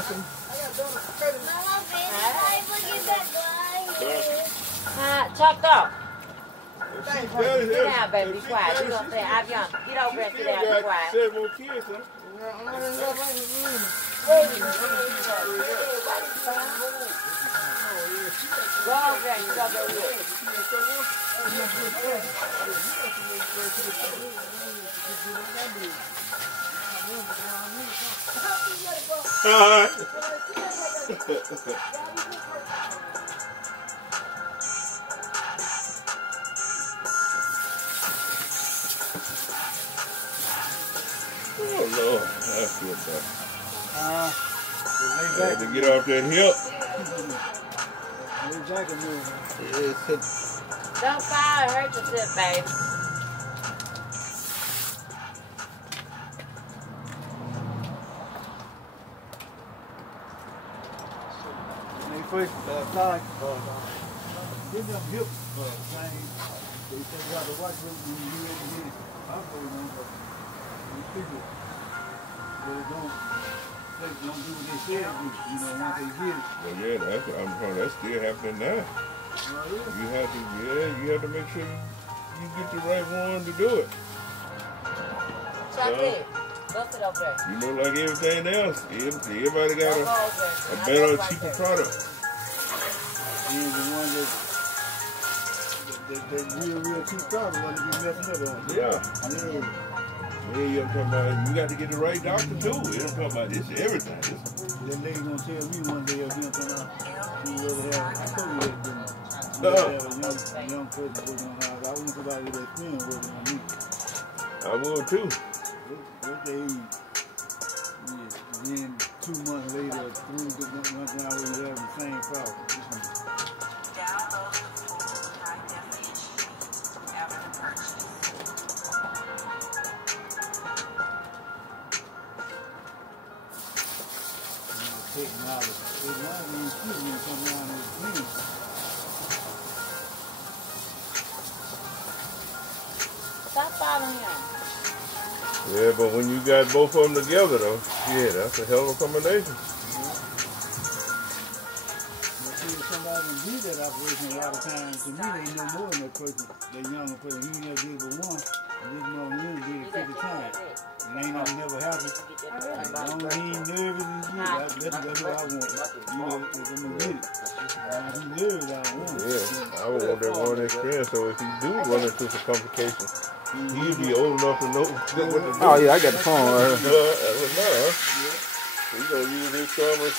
dressing? Chopped up. Sit down, baby. Be quiet. You gonna say, Avion, get over there and sit down. Be quiet. 7 more kids, huh? Go over there. You go over there. All right. Oh Lord, I feel bad. I had to get off that hip. Don't fall and hurt yourself, baby. First time, give them hip thing. They say you have to watch it when you ready to get it. I'm going on, but these people, they don't do what they said, you know, once they get it. Well, yeah, that's still happening now. You have to make sure you get the right one to do it. Chocolate. Go sit over there. You know, like everything else, everybody got a better, cheaper product. And the one that real cheap product want to be messing up on. Yeah. Yeah, you're talking about, you got to get the right doctor too. You're talking about this everything. That lady gonna tell me one day again, she really have, I told you that, have a young person working on house. I want somebody with experience working on me. I would too. What they then 2 months later, 3 months now, we have the same problem. Download the full high definition after purchase. Stop following him. Yeah, but when you got both of them together, though, yeah, that's a hell of a combination. Somebody did that operation a lot of times. To me, they know more than that person. That younger person, he never did but one. And this one did it 50 times. It ain't nothing never happened. As long as he ain't nervous and shit, that's what I want. You know, if I'm gonna get it. If he's nervous, I don't want it. Yeah, I would want that one experience. So if he do run into some complications, he'd be old enough to know what to do. Oh yeah, I got the phone right here. We're gonna use this summer.